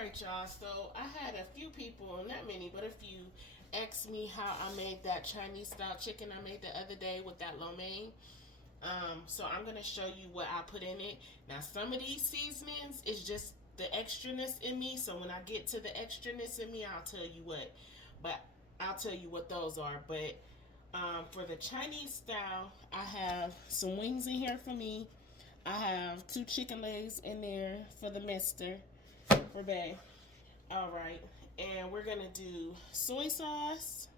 Alright, y'all. So I had a few people, not many, but a few, ask me how I made that Chinese style chicken I made the other day with that lo mein. So I'm gonna show you what I put in it. Now, some of these seasonings is just the extraness in me. So when I get to the extraness in me, I'll tell you what. But I'll tell you what those are. But for the Chinese style, I have some wings in here for me. I have two chicken legs in there for the mister, for Bay. All right. And we're going to do soy sauce.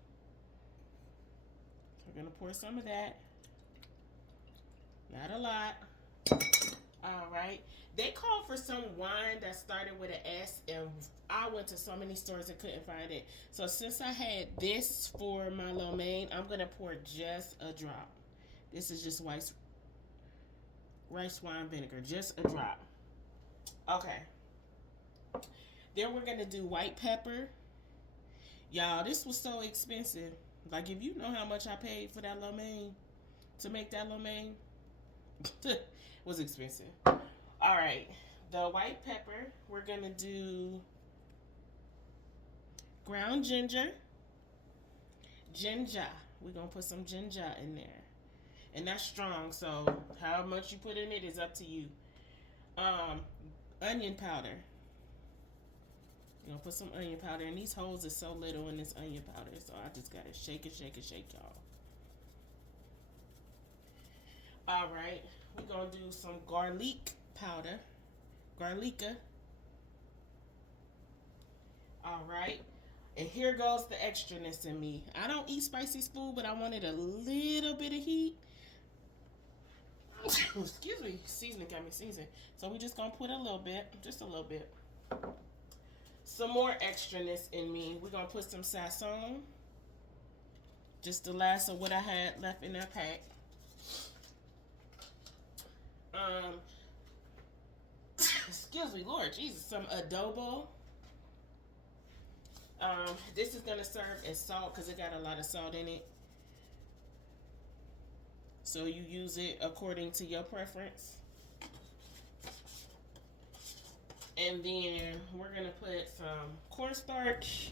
We're going to pour some of that. Not a lot. All right. They called for some wine that started with an S, and I went to so many stores and couldn't find it. So since I had this for my lo mein, I'm going to pour just a drop. This is just rice wine vinegar, just a drop. Okay. Then we're going to do white pepper. Y'all, this was so expensive. Like, if you know how much I paid for that lo mein, to make that lo mein, it was expensive. All right, the white pepper, we're going to do ground ginger. Ginger. We're going to put some ginger in there. And that's strong, so how much you put in it is up to you. Onion powder. You're gonna put some onion powder, and these holes are so little in this onion powder, so I just gotta shake it, shake it, shake, y'all. All right, we're gonna do some garlic powder, garlica. All right, and here goes the extraness in me. I don't eat spicy food, but I wanted a little bit of heat. Excuse me, seasoning got me seasoned. So we just gonna put a little bit, just a little bit. Some more extraness in me. We're going to put some sazon. Just the last of what I had left in that pack. Excuse me, Lord Jesus. Some adobo. This is going to serve as salt because it got a lot of salt in it. So you use it according to your preference. And then we're going to put some cornstarch.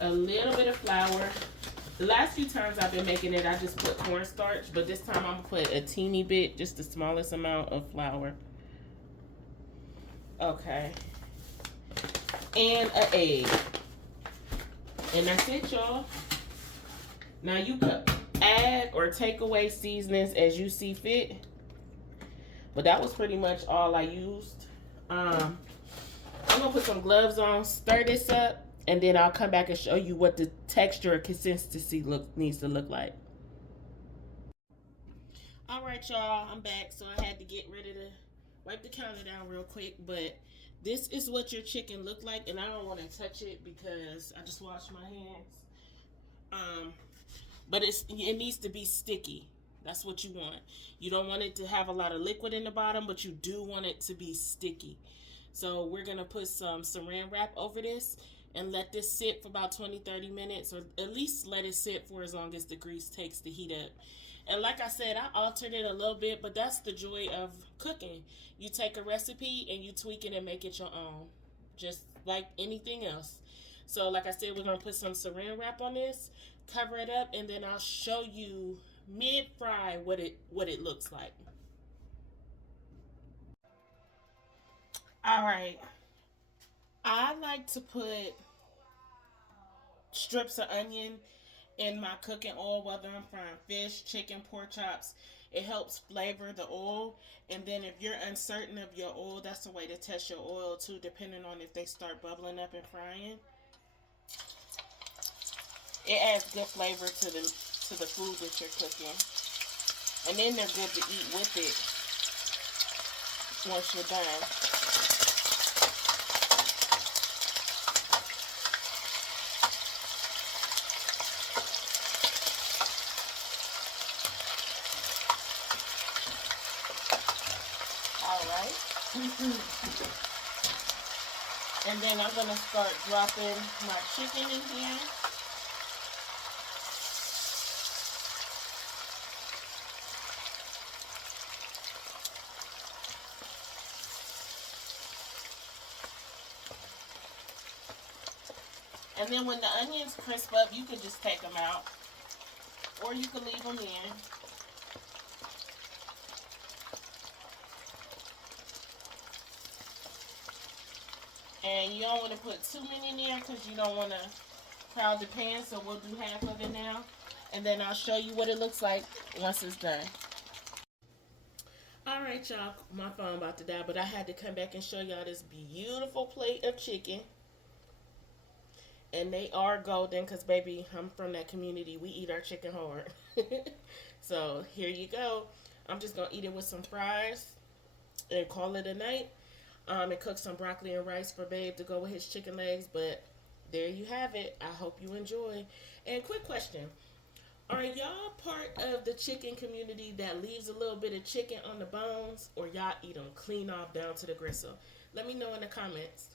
A little bit of flour. The last few times I've been making it, I just put cornstarch. But this time I'm going to put a teeny bit, just the smallest amount of flour. Okay. And an egg. And that's it, y'all. Now you could add or take away seasonings as you see fit, but that was pretty much all I used. I'm gonna put some gloves on, stir this up, and then I'll come back and show you what the texture or consistency needs to look like. All right, y'all, I'm back. So I had to get ready to wipe the counter down real quick, but this is what your chicken looked like, and I don't want to touch it because I just washed my hands. But it needs to be sticky. That's what you want. You don't want it to have a lot of liquid in the bottom, but you do want it to be sticky. So we're going to put some saran wrap over this and let this sit for about 20-30 minutes, or at least let it sit for as long as the grease takes to heat up. And like I said, I altered it a little bit, but that's the joy of cooking. You take a recipe and you tweak it and make it your own, just like anything else. So like I said, we're going to put some saran wrap on this, cover it up, and then I'll show you mid-fry what it looks like. All right. I like to put strips of onion in my cooking oil, whether I'm frying fish, chicken, pork chops. It helps flavor the oil. And then if you're uncertain of your oil, that's a way to test your oil too, depending on if they start bubbling up and frying. It adds good flavor to the food that you're cooking. And then they're good to eat with it once you're done. All right. And then I'm going to start dropping my chicken in here. And then when the onions crisp up, you can just take them out. Or you can leave them in. And you don't want to put too many in there because you don't want to crowd the pan. So we'll do half of it now. And then I'll show you what it looks like once it's done. Alright, y'all. My phone about to die. But I had to come back and show y'all this beautiful plate of chicken. And they are golden because, baby, I'm from that community. We eat our chicken hard. So here you go. I'm just going to eat it with some fries and call it a night. And cook some broccoli and rice for Babe to go with his chicken legs. But there you have it. I hope you enjoy. And quick question. Are y'all part of the chicken community that leaves a little bit of chicken on the bones? Or y'all eat them clean off down to the gristle? Let me know in the comments.